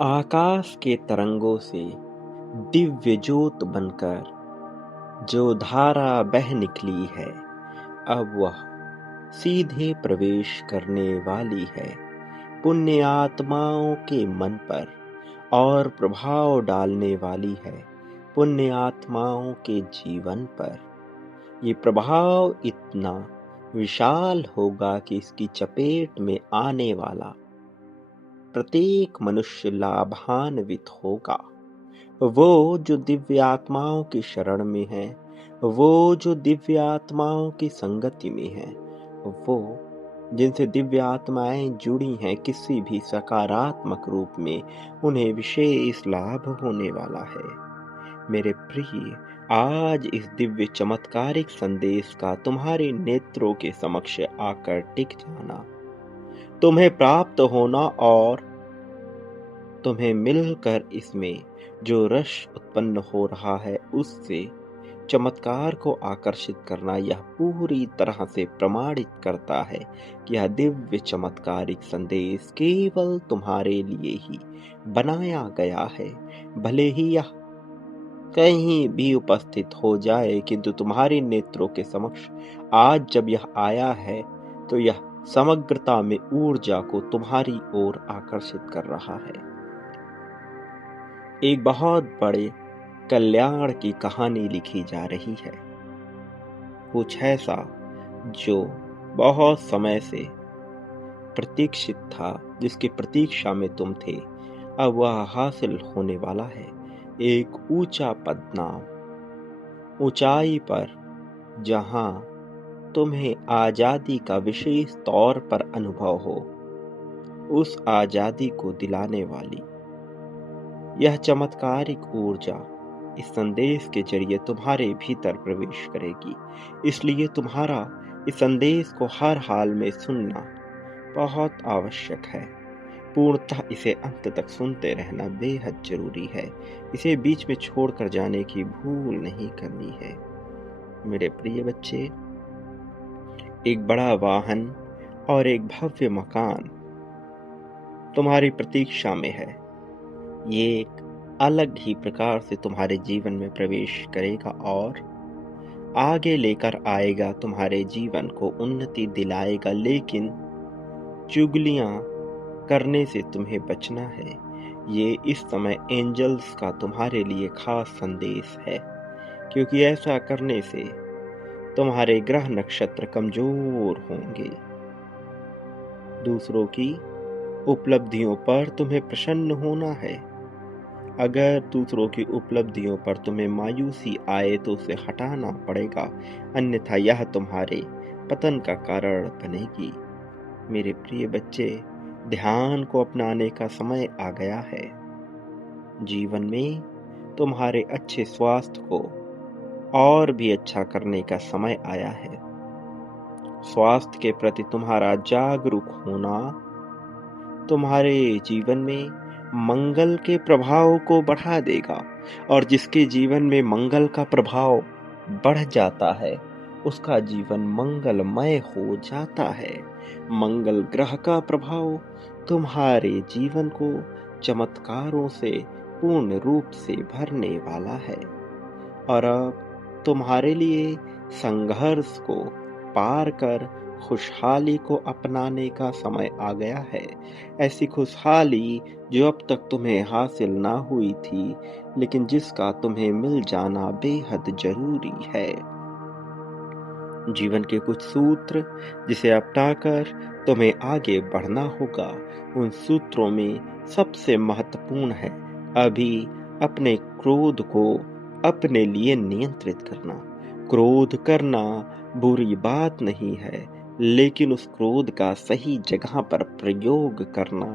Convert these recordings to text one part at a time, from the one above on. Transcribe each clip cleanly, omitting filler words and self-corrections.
आकाश के तरंगों से दिव्य ज्योत बनकर जो धारा बह निकली है, अब वह सीधे प्रवेश करने वाली है पुण्य आत्माओं के मन पर और प्रभाव डालने वाली है पुण्य आत्माओं के जीवन पर। ये प्रभाव इतना विशाल होगा कि इसकी चपेट में आने वाला प्रत्येक मनुष्य लाभान्वित होगा। वो जो दिव्य आत्माओं की शरण में है, वो जो दिव्य आत्माओं की संगति में है, वो जिनसे दिव्य आत्माएं जुड़ी हैं, किसी भी सकारात्मक रूप में उन्हें विशेष लाभ होने वाला है। मेरे प्रिय, आज इस दिव्य चमत्कारिक संदेश का तुम्हारे नेत्रों के समक्ष आकर टिक जाना, तुम्हें प्राप्त होना और तुम्हें मिलकर इसमें जो रस उत्पन्न हो रहा है उससे चमत्कार को आकर्षित करना, यह पूरी तरह से प्रमाणित करता है कि यह दिव्य चमत्कारिक संदेश केवल तुम्हारे लिए ही बनाया गया है। भले ही यह कहीं भी उपस्थित हो जाए, किंतु तुम्हारे नेत्रों के समक्ष आज जब यह आया है तो यह समग्रता में ऊर्जा को तुम्हारी ओर आकर्षित कर रहा है। एक बहुत बड़े कल्याण की कहानी लिखी जा रही है। कुछ ऐसा जो बहुत समय से प्रतीक्षित था, जिसकी प्रतीक्षा में तुम थे, अब वह हासिल होने वाला है। एक ऊंचा पदनाम, ऊंचाई पर जहां तुम्हें आजादी का विशेष तौर पर अनुभव हो, उस आजादी को दिलाने वाली यह चमत्कारिक ऊर्जा इस संदेश के जरिए तुम्हारे भीतर प्रवेश करेगी। इसलिए तुम्हारा इस संदेश को हर हाल में सुनना बहुत आवश्यक है। पूर्णतः इसे अंत तक सुनते रहना बेहद जरूरी है। इसे बीच में छोड़कर जाने की भूल नहीं करनी है। मेरे प्रिय बच्चे, एक बड़ा वाहन और एक भव्य मकान तुम्हारी प्रतीक्षा में है। ये एक अलग ही प्रकार से तुम्हारे जीवन में प्रवेश करेगा और आगे लेकर आएगा, तुम्हारे जीवन को उन्नति दिलाएगा। लेकिन चुगलियां करने से तुम्हें बचना है। ये इस समय एंजल्स का तुम्हारे लिए खास संदेश है, क्योंकि ऐसा करने से तुम्हारे ग्रह नक्षत्र कमजोर होंगे। दूसरों की उपलब्धियों पर तुम्हें प्रसन्न होना है। अगर दूसरों की उपलब्धियों पर तुम्हें मायूसी आए तो उसे हटाना पड़ेगा, अन्यथा यह तुम्हारे पतन का कारण बनेगी। मेरे प्रिय बच्चे, ध्यान को अपनाने का समय आ गया है। जीवन में तुम्हारे अच्छे स्वास्थ्य को और भी अच्छा करने का समय आया है। स्वास्थ्य के प्रति तुम्हारा जागरूक होना तुम्हारे जीवन में मंगल के प्रभाव को बढ़ा देगा, और जिसके जीवन में मंगल का प्रभाव बढ़ जाता है उसका जीवन मंगलमय हो जाता है। मंगल ग्रह का प्रभाव तुम्हारे जीवन को चमत्कारों से पूर्ण रूप से भरने वाला है। और अब तुम्हारे लिए संघर्ष को पार कर खुशहाली को अपनाने का समय आ गया है। ऐसी खुशहाली जो अब तक तुम्हें हासिल ना हुई थी, लेकिन जिसका तुम्हें मिल जाना बेहद जरूरी है। जीवन के कुछ सूत्र जिसे अपनाकर तुम्हें आगे बढ़ना होगा। उन सूत्रों में सबसे महत्वपूर्ण है अभी अपने क्रोध को अपने लिए नियंत्रित करना। क्रोध करना बुरी बात नहीं है, लेकिन उस क्रोध का सही जगह पर प्रयोग करना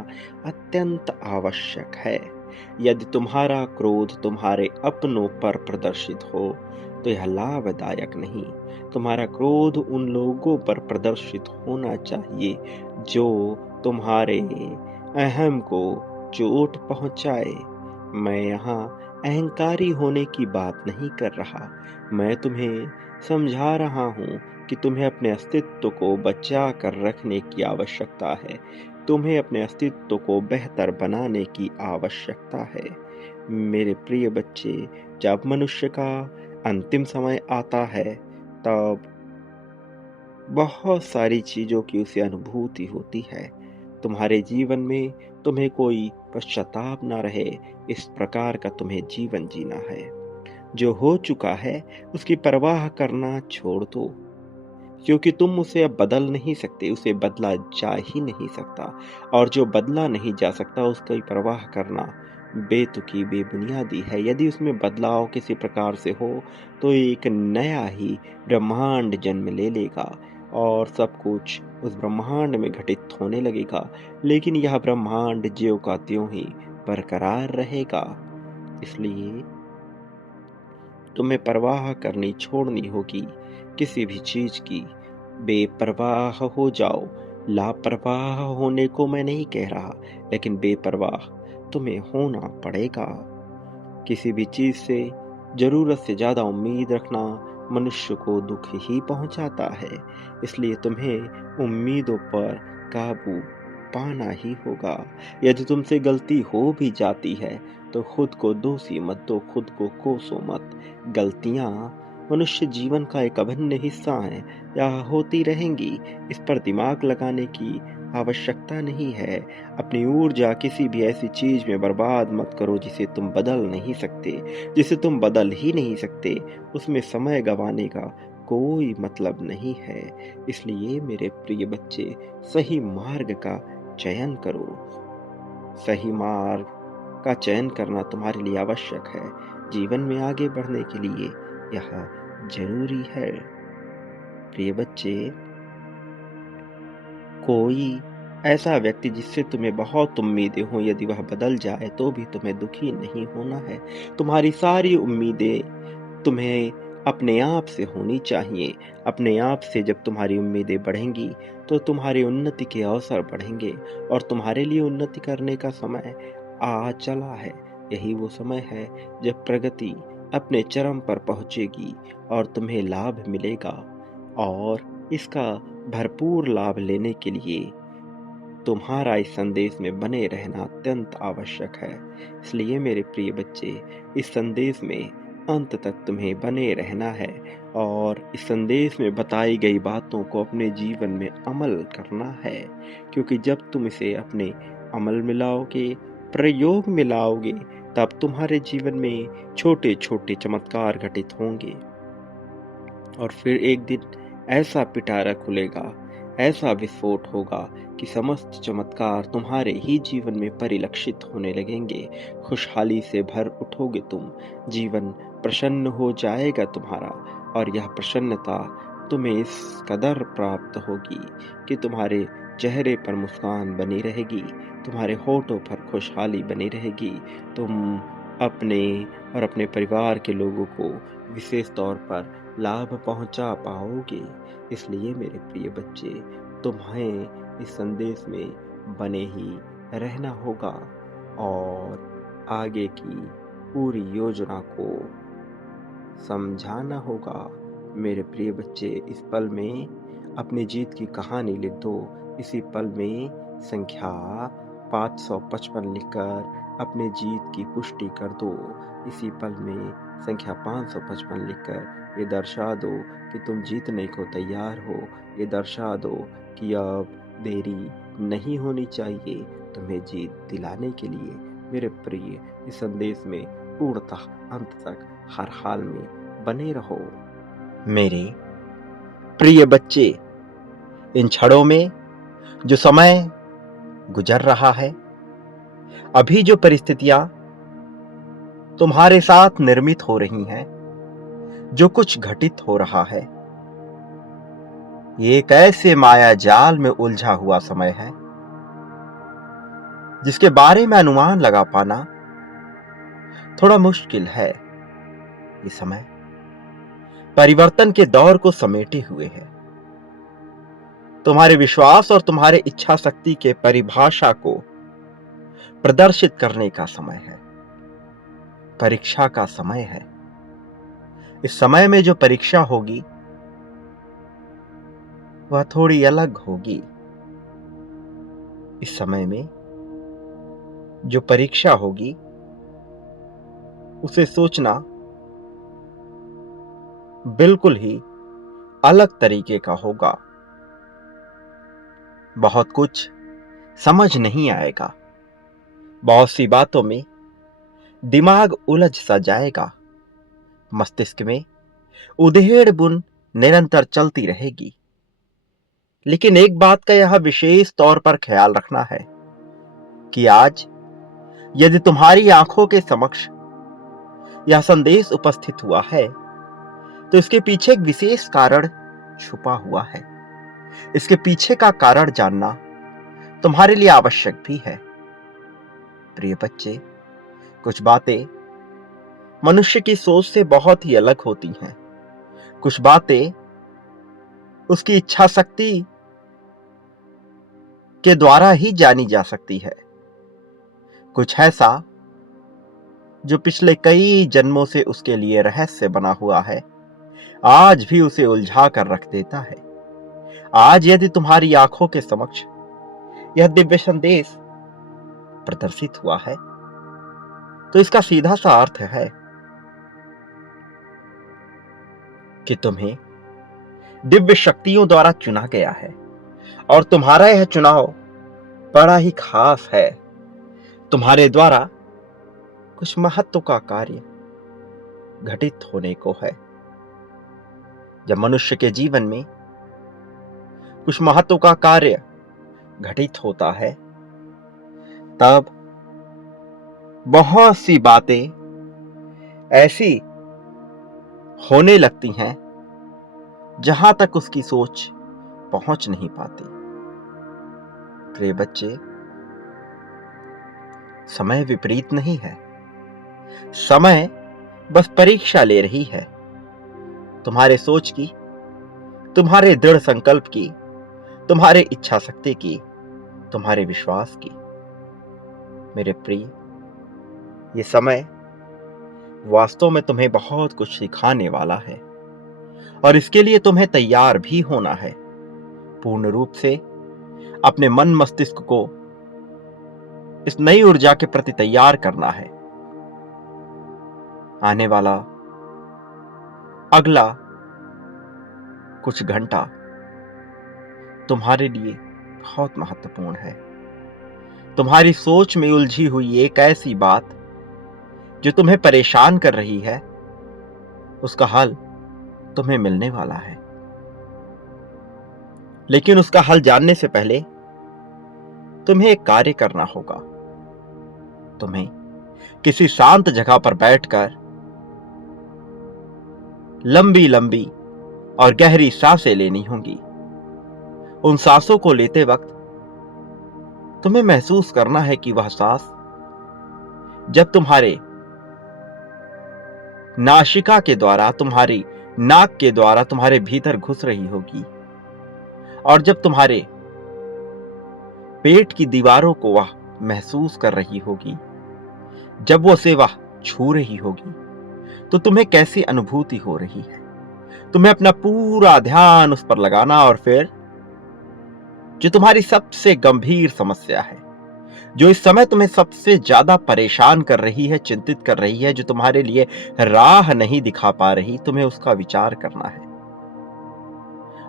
अत्यंत आवश्यक है। यदि तुम्हारा क्रोध तुम्हारे अपनों पर प्रदर्शित हो तो यह लाभदायक नहीं। तुम्हारा क्रोध उन लोगों पर प्रदर्शित होना चाहिए जो तुम्हारे अहम को चोट पहुंचाए। मैं यहाँ अहंकारी होने की बात नहीं कर रहा, मैं तुम्हें समझा रहा हूँ कि तुम्हें अपने अस्तित्व को बचा कर रखने की आवश्यकता है। तुम्हें अपने अस्तित्व को बेहतर बनाने की आवश्यकता है। मेरे प्रिय बच्चे, जब मनुष्य का अंतिम समय आता है, तब बहुत सारी चीज़ों की उसे अनुभूति होती है। तुम्हारे जीवन में तुम्हें कोई पश्चाताप ना रहे, इस प्रकार का तुम्हें जीवन जीना है। जो हो चुका है, उसकी परवाह करना छोड़ दो, क्योंकि तुम उसे अब बदल नहीं सकते, उसे बदला जा ही नहीं सकता। और जो बदला नहीं जा सकता, उसकी परवाह करना बेतुकी, बेबुनियादी है। यदि उसमें बदलाव किसी प्रकार से हो, तो एक नया ही ब्रह्मांड जन्म ले लेगा और सब कुछ उस ब्रह्मांड में घटित होने लगेगा। लेकिन यह ब्रह्मांड ज्यों का त्यों ही बरकरार रहेगा। इसलिए तुम्हें परवाह करनी छोड़नी होगी किसी भी चीज की। बेपरवाह हो जाओ। लापरवाह होने को मैं नहीं कह रहा, लेकिन बेपरवाह तुम्हें होना पड़ेगा। किसी भी चीज से जरूरत से ज्यादा उम्मीद रखना मनुष्य को दुख ही पहुंचाता है। इसलिए तुम्हें उम्मीदों पर काबू पाना ही होगा। यदि तुमसे गलती हो भी जाती है, तो खुद को दोषी मत दो, खुद को कोसो मत। गलतियां मनुष्य जीवन का एक अभिन्न हिस्सा हैं, या होती रहेंगी। इस पर दिमाग लगाने की आवश्यकता नहीं है। अपनी ऊर्जा किसी भी ऐसी चीज में बर्बाद मत करो जिसे तुम बदल नहीं सकते। जिसे तुम बदल ही नहीं सकते, उसमें समय गंवाने का कोई मतलब नहीं है। इसलिए मेरे प्रिय बच्चे, सही मार्ग का चयन करो। सही मार्ग का चयन करना तुम्हारे लिए आवश्यक है। जीवन में आगे बढ़ने के लिए यह जरूरी है। प्रिय बच्चे, कोई ऐसा व्यक्ति जिससे तुम्हें बहुत उम्मीदें हों, यदि वह बदल जाए तो भी तुम्हें दुखी नहीं होना है। तुम्हारी सारी उम्मीदें तुम्हें अपने आप से होनी चाहिए। अपने आप से जब तुम्हारी उम्मीदें बढ़ेंगी, तो तुम्हारी उन्नति के अवसर बढ़ेंगे और तुम्हारे लिए उन्नति करने का समय आ चला है। यही वो समय है जब प्रगति अपने चरम पर पहुंचेगी और तुम्हें लाभ मिलेगा। और इसका भरपूर लाभ लेने के लिए तुम्हारा इस संदेश में बने रहना अत्यंत आवश्यक है। इसलिए मेरे प्रिय बच्चे, इस संदेश में अंत तक तुम्हें बने रहना है और इस संदेश में बताई गई बातों को अपने जीवन में अमल करना है। क्योंकि जब तुम इसे अपने अमल में लाओगे, प्रयोग में लाओगे, तब तुम्हारे जीवन में छोटे छोटे चमत्कार घटित होंगे। और फिर एक दिन ऐसा पिटारा खुलेगा, ऐसा विस्फोट होगा कि समस्त चमत्कार तुम्हारे ही जीवन में परिलक्षित होने लगेंगे। खुशहाली से भर उठोगे तुम, जीवन प्रसन्न हो जाएगा तुम्हारा। और यह प्रसन्नता तुम्हें इस कदर प्राप्त होगी कि तुम्हारे चेहरे पर मुस्कान बनी रहेगी, तुम्हारे होठों पर खुशहाली बनी रहेगी। तुम अपने और अपने परिवार के लोगों को विशेष तौर पर लाभ पहुंचा पाओगे। इसलिए मेरे प्रिय बच्चे, तुम्हें इस संदेश में बने ही रहना होगा और आगे की पूरी योजना को समझाना होगा। मेरे प्रिय बच्चे, इस पल में अपनी जीत की कहानी लिख दो। इसी पल में संख्या 555 लिखकर अपने जीत की पुष्टि कर दो। इसी पल में संख्या 555 लिखकर ये दर्शा दो कि तुम जीतने को तैयार हो। ये दर्शा दो कि अब देरी नहीं होनी चाहिए तुम्हें जीत दिलाने के लिए। मेरे प्रिय, इस संदेश में पूर्णतः अंत तक हर हाल में बने रहो। मेरे प्रिय बच्चे, इन क्षणों में जो समय गुजर रहा है, अभी जो परिस्थितियां तुम्हारे साथ निर्मित हो रही हैं, जो कुछ घटित हो रहा है, ये एक ऐसे माया जाल में उलझा हुआ समय है जिसके बारे में अनुमान लगा पाना थोड़ा मुश्किल है। ये समय परिवर्तन के दौर को समेटे हुए है। तुम्हारे विश्वास और तुम्हारे इच्छा शक्ति के परिभाषा को प्रदर्शित करने का समय है। परीक्षा का समय है। इस समय में जो परीक्षा होगी, वह थोड़ी अलग होगी। इस समय में जो परीक्षा होगी उसे सोचना बिल्कुल ही अलग तरीके का होगा। बहुत कुछ समझ नहीं आएगा, बहुत सी बातों में दिमाग उलझ सा जाएगा, मस्तिष्क में उधेड़ बुन निरंतर चलती रहेगी। लेकिन एक बात का यह विशेष तौर पर ख्याल रखना है कि आज यदि तुम्हारी आंखों के समक्ष यह संदेश उपस्थित हुआ है तो इसके पीछे एक विशेष कारण छुपा हुआ है। इसके पीछे का कारण जानना तुम्हारे लिए आवश्यक भी है। प्रिय बच्चे, कुछ बातें मनुष्य की सोच से बहुत ही अलग होती हैं। कुछ बातें उसकी इच्छा शक्ति के द्वारा ही जानी जा सकती है। कुछ ऐसा जो पिछले कई जन्मों से उसके लिए रहस्य बना हुआ है, आज भी उसे उलझा कर रख देता है। आज यदि तुम्हारी आंखों के समक्ष यह दिव्य संदेश प्रदर्शित हुआ है तो इसका सीधा सा अर्थ है कि तुम्हें दिव्य शक्तियों द्वारा चुना गया है और तुम्हारा यह चुनाव बड़ा ही खास है। तुम्हारे द्वारा कुछ महत्व का कार्य घटित होने को है। जब मनुष्य के जीवन में कुछ महत्व का कार्य घटित होता है तब बहुत सी बातें ऐसी होने लगती हैं जहां तक उसकी सोच पहुंच नहीं पाती। प्रिय बच्चे, समय विपरीत नहीं है, समय बस परीक्षा ले रही है तुम्हारे सोच की, तुम्हारे दृढ़ संकल्प की, तुम्हारे इच्छा शक्ति की, तुम्हारे विश्वास की। मेरे प्रिय, ये समय वास्तव में तुम्हें बहुत कुछ सिखाने वाला है और इसके लिए तुम्हें तैयार भी होना है। पूर्ण रूप से अपने मन मस्तिष्क को इस नई ऊर्जा के प्रति तैयार करना है। आने वाला अगला कुछ घंटा तुम्हारे लिए बहुत महत्वपूर्ण है। तुम्हारी सोच में उलझी हुई एक ऐसी बात जो तुम्हें परेशान कर रही है, उसका हल तुम्हें मिलने वाला है। लेकिन उसका हल जानने से पहले तुम्हें एक कार्य करना होगा। तुम्हें किसी शांत जगह पर बैठकर लंबी लंबी और गहरी सांसें लेनी होंगी। उन सांसों को लेते वक्त तुम्हें महसूस करना है कि वह सांस जब तुम्हारे नासिका के द्वारा, तुम्हारी नाक के द्वारा तुम्हारे भीतर घुस रही होगी और जब तुम्हारे पेट की दीवारों को वह महसूस कर रही होगी, जब वो से वह छू रही होगी, तो तुम्हें कैसी अनुभूति हो रही है। तुम्हें अपना पूरा ध्यान उस पर लगाना और फिर जो तुम्हारी सबसे गंभीर समस्या है, जो इस समय तुम्हें सबसे ज्यादा परेशान कर रही है, चिंतित कर रही है, जो तुम्हारे लिए राह नहीं दिखा पा रही, तुम्हें उसका विचार करना है।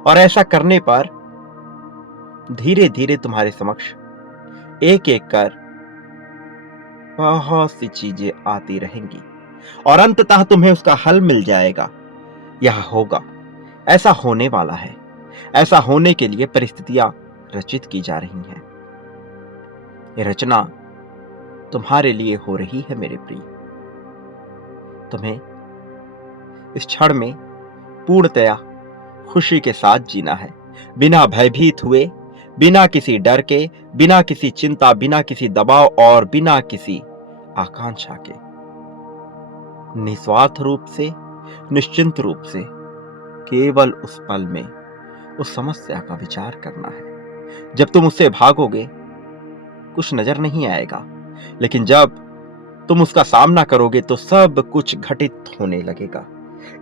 और ऐसा करने पर धीरे धीरे तुम्हारे समक्ष एक एक कर बहुत सी चीजें आती रहेंगी और अंततः तुम्हें उसका हल मिल जाएगा। यह होगा, ऐसा होने वाला है। ऐसा होने के लिए परिस्थितियां रचित की जा रही हैं। ये रचना तुम्हारे लिए हो रही है मेरे प्रिय। तुम्हें इस क्षण में पूर्णतया खुशी के साथ जीना है, बिना भयभीत हुए, बिना किसी डर के, बिना किसी चिंता, बिना किसी दबाव और बिना किसी आकांक्षा के। निस्वार्थ रूप से, निश्चिंत रूप से केवल उस पल में उस समस्या का विचार करना है। जब तुम उससे भागोगे कुछ नजर नहीं आएगा, लेकिन जब तुम उसका सामना करोगे तो सब कुछ घटित होने लगेगा।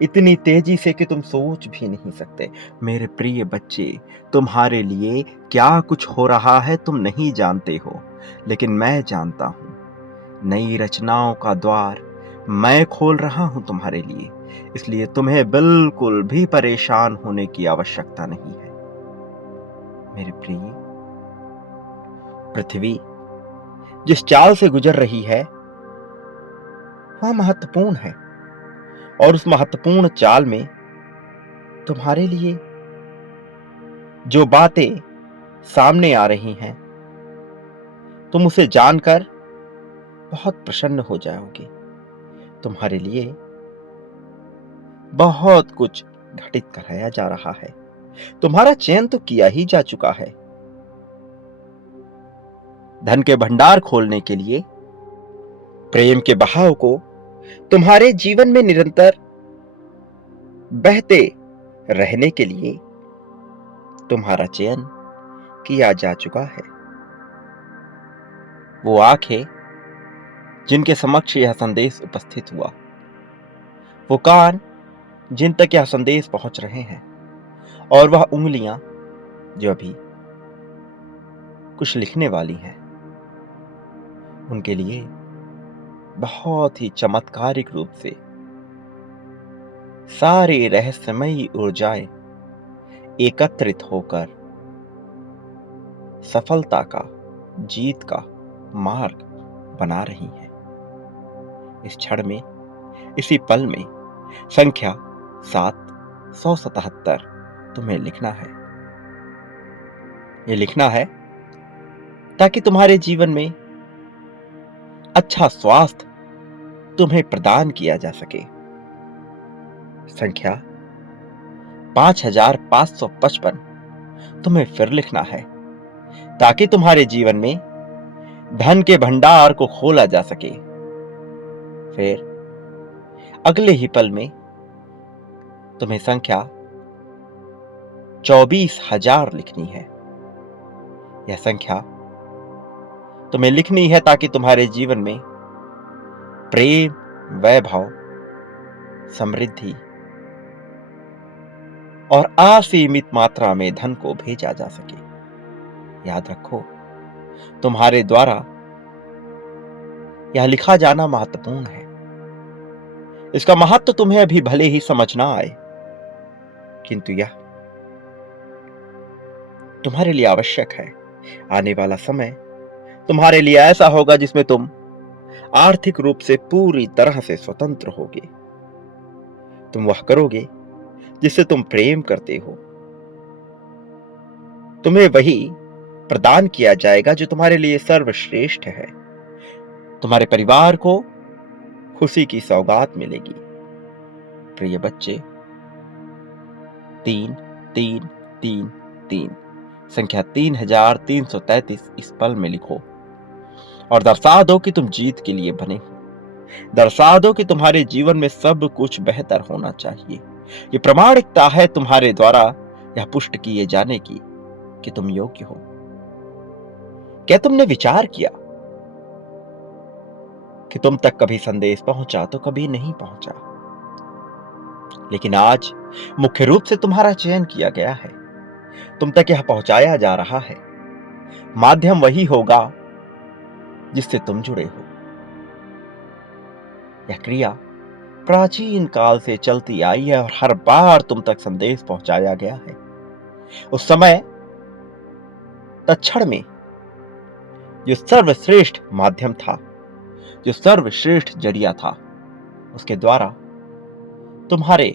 इतनी तेजी से कि तुम सोच भी नहीं सकते। मेरे प्रिय बच्चे, तुम्हारे लिए क्या कुछ हो रहा है तुम नहीं जानते हो, लेकिन मैं जानता हूं। नई रचनाओं का द्वार मैं खोल रहा हूं तुम्हारे लिए, इसलिए तुम्हें बिल्कुल भी परेशान होने की आवश्यकता नहीं है। मेरे प्रिय, पृथ्वी जिस चाल से गुजर रही है वह महत्वपूर्ण है, और उस महत्वपूर्ण चाल में तुम्हारे लिए जो बातें सामने आ रही हैं, तुम उसे जानकर बहुत प्रसन्न हो जाओगे। तुम्हारे लिए बहुत कुछ घटित कराया जा रहा है। तुम्हारा चयन तो किया ही जा चुका है। धन के भंडार खोलने के लिए, प्रेम के बहाव को तुम्हारे जीवन में निरंतर बहते रहने के लिए तुम्हारा चयन किया जा चुका है। वो आंखें जिनके समक्ष यह संदेश उपस्थित हुआ, वो कान जिन तक यह संदेश पहुंच रहे हैं, और वह उंगलियां जो अभी कुछ लिखने वाली हैं, उनके लिए बहुत ही चमत्कारिक रूप से सारी रहस्यमयी ऊर्जाएं एकत्रित होकर सफलता का, जीत का मार्ग बना रही हैं। इस क्षण में, इसी पल में संख्या 777 तुम्हें लिखना है। ये लिखना है ताकि तुम्हारे जीवन में अच्छा स्वास्थ्य तुम्हें प्रदान किया जा सके। संख्या 5555 तुम्हें फिर लिखना है ताकि तुम्हारे जीवन में धन के भंडार को खोला जा सके। फिर अगले ही पल में तुम्हें संख्या 24,000 लिखनी है। यह संख्या तुम्हें लिखनी है ताकि तुम्हारे जीवन में प्रेम, वैभव, समृद्धि और असीमित मात्रा में धन को भेजा जा सके। याद रखो, तुम्हारे द्वारा यह लिखा जाना महत्वपूर्ण है। इसका महत्व तुम्हें अभी भले ही समझ ना आए, किंतु यह तुम्हारे लिए आवश्यक है। आने वाला समय तुम्हारे लिए ऐसा होगा जिसमें तुम आर्थिक रूप से पूरी तरह से स्वतंत्र होगे। तुम वह करोगे जिससे तुम प्रेम करते हो। तुम्हें वही प्रदान किया जाएगा जो तुम्हारे लिए सर्वश्रेष्ठ है। तुम्हारे परिवार को खुशी की सौगात मिलेगी। प्रिय बच्चे, 3 3 3 3 संख्या 3333 इस पल में लिखो और दर्शा दो कि तुम जीत के लिए बने हो। दर्शा दो कि तुम्हारे जीवन में सब कुछ बेहतर होना चाहिए। ये प्रामाणिकता है तुम्हारे द्वारा यह पुष्ट किए जाने की कि तुम योग्य हो। क्या तुमने विचार किया कि तुम तक कभी संदेश पहुंचा तो कभी नहीं पहुंचा, लेकिन आज मुख्य रूप से तुम्हारा चयन किया गया है। तुम तक यह पहुंचाया जा रहा है। माध्यम वही होगा जिससे तुम जुड़े हो। यह क्रिया प्राचीन काल से चलती आई है और हर बार तुम तक संदेश पहुंचाया गया है। उस समय तत्क्षण में जो सर्वश्रेष्ठ माध्यम था, जो सर्वश्रेष्ठ जरिया था, उसके द्वारा तुम्हारे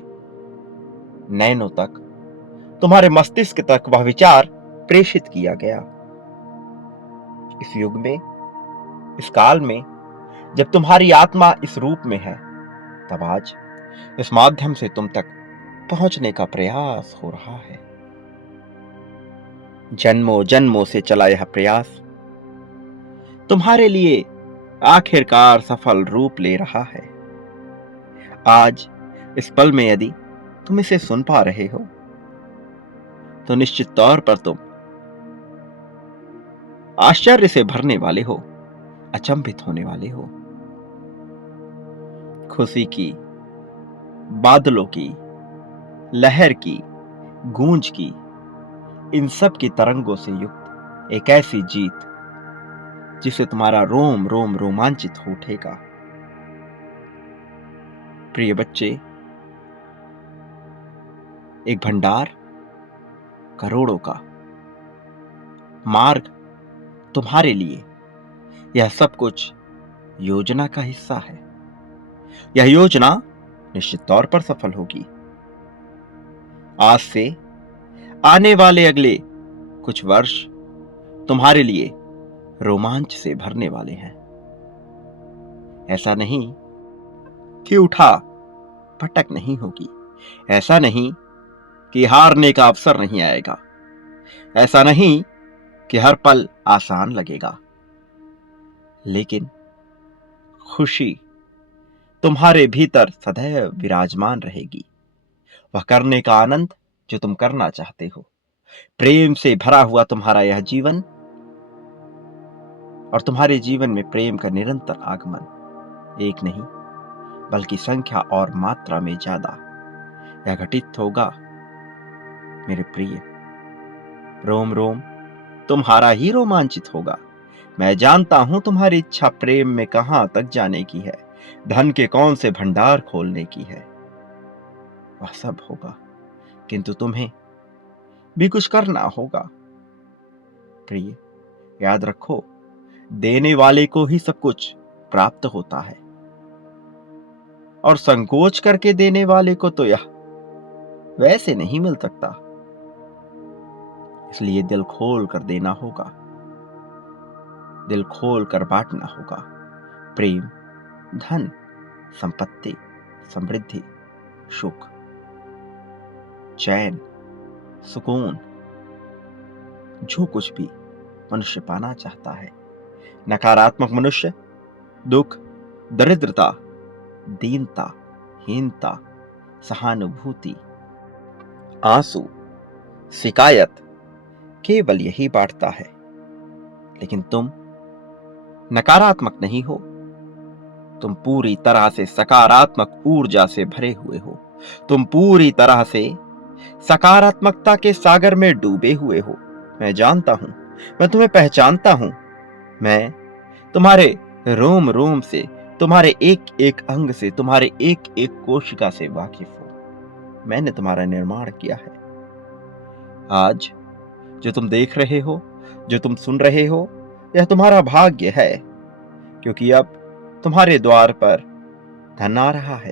नैनों तक, तुम्हारे मस्तिष्क तक वह विचार प्रेषित किया गया। इस युग में, इस काल में, जब तुम्हारी आत्मा इस रूप में है, तब आज इस माध्यम से तुम तक पहुंचने का प्रयास हो रहा है। जन्मों जन्मों से चला यह प्रयास तुम्हारे लिए आखिरकार सफल रूप ले रहा है। आज इस पल में यदि तुम इसे सुन पा रहे हो तो निश्चित तौर पर तुम आश्चर्य से भरने वाले हो, अचंभित होने वाले हो। खुशी की बादलों की, लहर की, गूंज की, इन सब की तरंगों से युक्त एक ऐसी जीत जिसे तुम्हारा रोम रोम रोमांचित हो उठेगा। प्रिय बच्चे, एक भंडार करोड़ों का, मार्ग तुम्हारे लिए, यह सब कुछ योजना का हिस्सा है। यह योजना निश्चित तौर पर सफल होगी। आज से आने वाले अगले कुछ वर्ष तुम्हारे लिए रोमांच से भरने वाले हैं। ऐसा नहीं कि उठा पटक नहीं होगी, ऐसा नहीं कि हारने का अवसर नहीं आएगा, ऐसा नहीं कि हर पल आसान लगेगा, लेकिन खुशी तुम्हारे भीतर सदैव विराजमान रहेगी। वह करने का आनंद जो तुम करना चाहते हो, प्रेम से भरा हुआ तुम्हारा यह जीवन और तुम्हारे जीवन में प्रेम का निरंतर आगमन, एक नहीं बल्कि संख्या और मात्रा में ज्यादा यह घटित होगा। मेरे प्रिय, रोम रोम तुम्हारा ही रोमांचित होगा। मैं जानता हूं तुम्हारी इच्छा प्रेम में कहां तक जाने की है, धन के कौन से भंडार खोलने की है। वह सब होगा, किंतु तुम्हें भी कुछ करना होगा। प्रिय, याद रखो, देने वाले को ही सब कुछ प्राप्त होता है और संकोच करके देने वाले को तो यह वैसे नहीं मिल सकता। इसलिए दिल खोल कर देना होगा, दिल खोल कर बांटना होगा। प्रेम, धन, संपत्ति, समृद्धि, सुख, चैन, सुकून, जो कुछ भी मनुष्य पाना चाहता है। नकारात्मक मनुष्य दुख, दरिद्रता, दीनता, हीनता, सहानुभूति, आंसू, शिकायत केवल यही बांटता है। लेकिन तुम नकारात्मक नहीं हो, तुम पूरी तरह से सकारात्मक ऊर्जा से भरे हुए हो। तुम पूरी तरह से सकारात्मकता के सागर में डूबे हुए हो। मैं जानता हूं, मैं तुम्हें पहचानता हूं। मैं तुम्हारे रोम रोम से, तुम्हारे एक एक अंग से, तुम्हारे एक एक कोशिका से वाकिफ हूं। मैंने तुम्हारा निर्माण किया है। आज जो तुम देख रहे हो, जो तुम सुन रहे हो, यह तुम्हारा भाग्य है, क्योंकि अब तुम्हारे द्वार पर धन आ रहा है,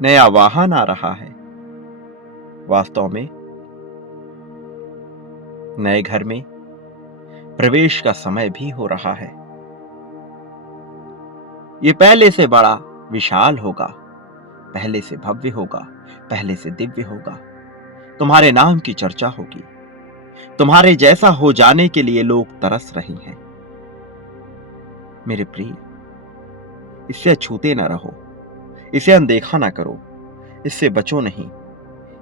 नया वाहन आ रहा है। वास्तव में नए घर में प्रवेश का समय भी हो रहा है। ये पहले से बड़ा विशाल होगा, पहले से भव्य होगा, पहले से दिव्य होगा। तुम्हारे नाम की चर्चा होगी, तुम्हारे जैसा हो जाने के लिए लोग तरस रहे हैं। मेरे प्रिय, इससे छूते न रहो, इसे अनदेखा ना करो, इससे बचो नहीं,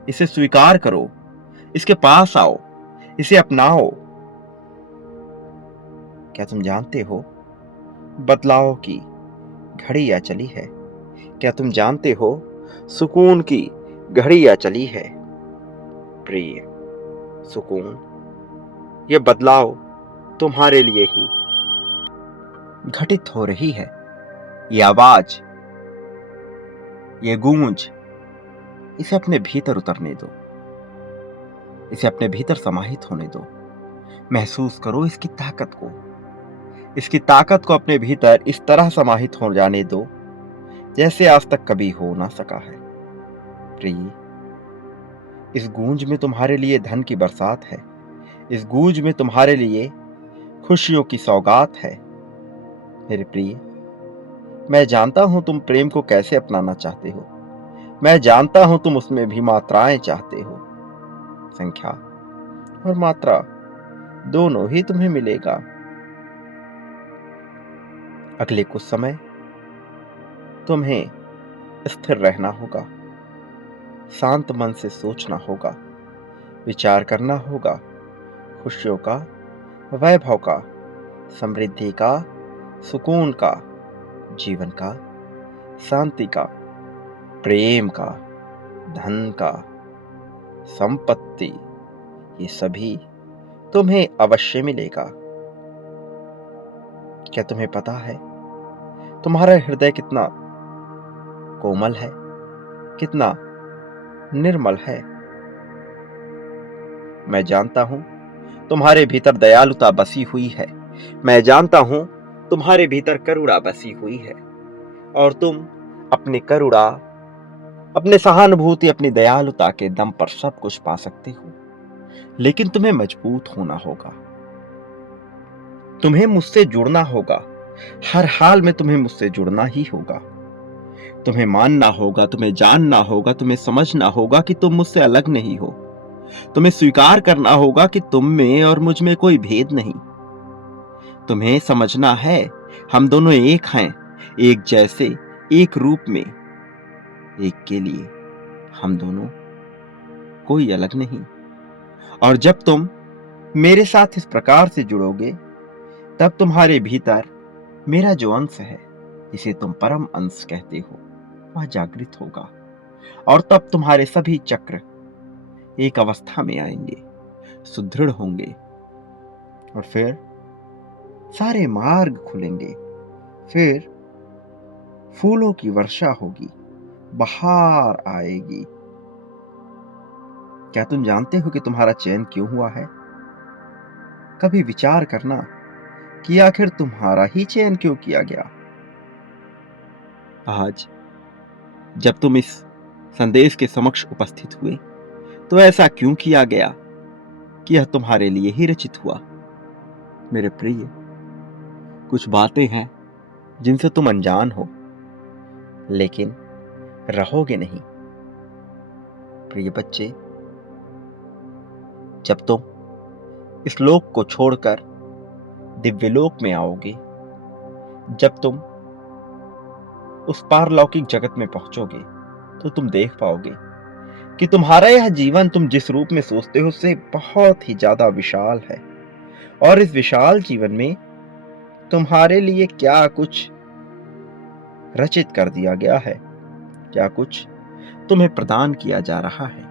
इसे स्वीकार करो, इसके पास आओ, इसे अपनाओ। क्या तुम जानते हो, बदलाव की घड़ी आ चली है? क्या तुम जानते हो, सुकून की घड़ी आ चली है? प्रिय, सुकून, यह बदलाव तुम्हारे लिए ही घटित हो रही है। ये आवाज, ये गूंज, इसे अपने भीतर उतरने दो, इसे अपने भीतर समाहित होने दो। महसूस करो इसकी ताकत को, इसकी ताकत को अपने भीतर इस तरह समाहित हो जाने दो जैसे आज तक कभी हो ना सका है। प्रिय, इस गूंज में तुम्हारे लिए धन की बरसात है, इस गूंज में तुम्हारे लिए खुशियों की सौगात है। मेरे प्रिय, मैं जानता हूं तुम प्रेम को कैसे अपनाना चाहते हो। मैं जानता हूं तुम उसमें भी मात्राएं चाहते हो। संख्या और मात्रा दोनों ही तुम्हें मिलेगा। अगले कुछ समय तुम्हें स्थिर रहना होगा, शांत मन से सोचना होगा, विचार करना होगा, खुशियों का, वैभव का, समृद्धि का, सुकून का, जीवन का, शांति का, प्रेम का, धन का, संपत्ति, ये सभी तुम्हें अवश्य मिलेगा। क्या तुम्हें पता है तुम्हारा हृदय कितना कोमल है, कितना निर्मल है? मैं जानता हूं तुम्हारे भीतर दयालुता बसी हुई है। मैं जानता हूं तुम्हारे भीतर करुणा बसी हुई है, और तुम अपनी करुणा, अपने सहानुभूति, अपनी दयालुता के दम पर सब कुछ पा सकते हो। लेकिन तुम्हें मजबूत होना होगा, तुम्हें मुझसे जुड़ना होगा। हर हाल में तुम्हें मुझसे जुड़ना ही होगा। तुम्हें मानना होगा, तुम्हें जानना होगा, तुम्हें समझना होगा कि तुम मुझसे अलग नहीं हो। तुम्हें स्वीकार करना होगा कि तुम में और मुझ में कोई भेद नहीं। तुम्हें समझना है हम दोनों एक हैं, एक जैसे, एक रूप में, एक के लिए। हम दोनों कोई अलग नहीं। और जब तुम मेरे साथ इस प्रकार से जुड़ोगे, तब तुम्हारे भीतर मेरा जो अंश है, जिसे तुम परम अंश कहते हो, वह जागृत होगा। और तब तुम्हारे सभी चक्र एक अवस्था में आएंगे, सुदृढ़ होंगे, और फिर सारे मार्ग खुलेंगे। फिर फूलों की वर्षा होगी, बहार आएगी। क्या तुम जानते हो कि तुम्हारा चयन क्यों हुआ है? कभी विचार करना कि आखिर तुम्हारा ही चयन क्यों किया गया। आज जब तुम इस संदेश के समक्ष उपस्थित हुए, तो ऐसा क्यों किया गया कि यह तुम्हारे लिए ही रचित हुआ। मेरे प्रिय, कुछ बातें हैं जिनसे तुम अनजान हो, लेकिन रहोगे नहीं। प्रिय बच्चे, जब तुम इस लोक को छोड़कर दिव्यलोक में आओगे, जब तुम उस पारलौकिक जगत में पहुंचोगे, तो तुम देख पाओगे कि तुम्हारा यह जीवन तुम जिस रूप में सोचते हो उससे बहुत ही ज्यादा विशाल है। और इस विशाल जीवन में तुम्हारे लिए क्या कुछ रचित कर दिया गया है, क्या कुछ तुम्हें प्रदान किया जा रहा है।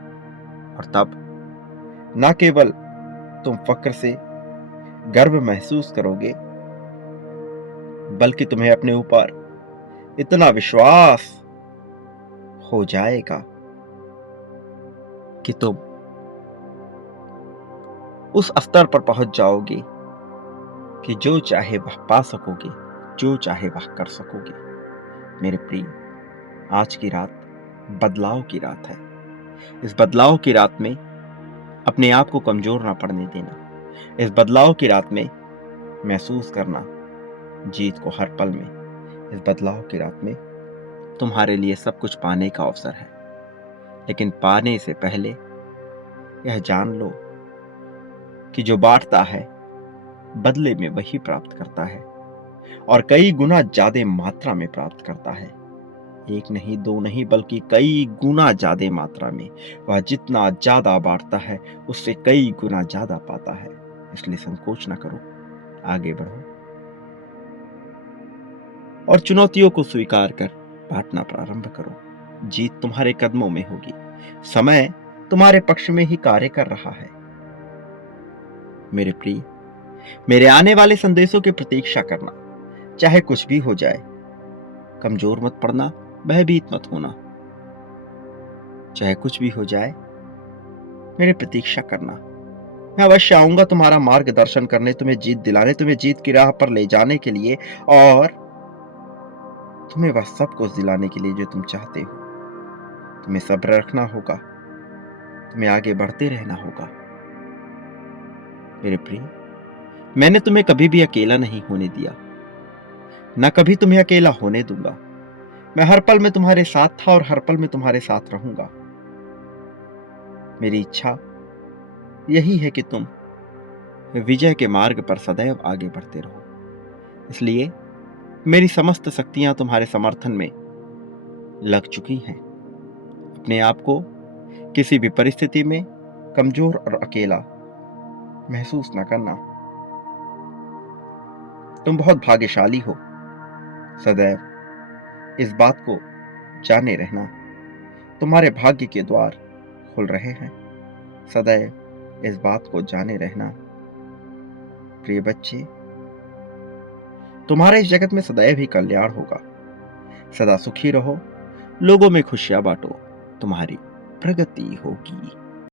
और तब न केवल तुम फक्र से गर्व महसूस करोगे, बल्कि तुम्हें अपने ऊपर इतना विश्वास हो जाएगा कि तुम उस स्तर पर पहुंच जाओगे कि जो चाहे वह पा सकोगे, जो चाहे वह कर सकोगे। मेरे प्रिय, आज की रात बदलाव की रात है। इस बदलाव की रात में अपने आप को कमजोर ना पड़ने देना। इस बदलाव की रात में महसूस करना जीत को हर पल में। इस बदलाव की रात में तुम्हारे लिए सब कुछ पाने का अवसर है, लेकिन पाने से पहले यह जान लो कि जो बांटता है बदले में वही प्राप्त करता है, और कई गुना ज्यादा मात्रा में प्राप्त करता है। एक नहीं, दो नहीं, बल्कि कई गुना ज्यादा मात्रा में। वह जितना ज्यादा बांटता है, उससे कई गुना ज्यादा पाता है। इसलिए संकोच न करो, आगे बढ़ो और चुनौतियों को स्वीकार कर बांटना प्रारंभ करो। जीत तुम्हारे कदमों में होगी। समय तुम्हारे पक्ष में ही कार्य कर रहा है। मेरे प्रिय, मेरे आने वाले संदेशों की प्रतीक्षा करना, चाहे कुछ भी हो जाए। कमजोर मत पड़ना, भयभीत मत होना। चाहे कुछ भी हो जाए, मेरी प्रतीक्षा करना। मैं अवश्य आऊंगा तुम्हारा मार्गदर्शन करने, तुम्हें जीत दिलाने, तुम्हें जीत की राह पर ले जाने के लिए, और तुम्हें वह सब कुछ दिलाने के लिए जो तुम चाहते हो। तुम्हें सब्र रखना होगा, तुम्हें आगे बढ़ते रहना होगा। मेरे प्रिय, मैंने तुम्हें कभी भी अकेला नहीं होने दिया, न कभी तुम्हें अकेला होने दूंगा। मैं हर पल में तुम्हारे साथ था और हर पल में तुम्हारे साथ रहूंगा। मेरी इच्छा यही है कि तुम विजय के मार्ग पर सदैव आगे बढ़ते रहो। इसलिए मेरी समस्त शक्तियां तुम्हारे समर्थन में लग चुकी हैं। अपने आप को किसी भी परिस्थिति में कमजोर और अकेला महसूस न करना। तुम बहुत भाग्यशाली हो। सदैव इस बात को जाने रहना। तुम्हारे भाग्य के द्वार खुल रहे हैं। सदैव इस बात को जाने रहना। प्रिय बच्चे, तुम्हारे इस जगत में सदैव ही कल्याण होगा। सदा सुखी रहो, लोगों में खुशियां बांटो, तुम्हारी प्रगति होगी।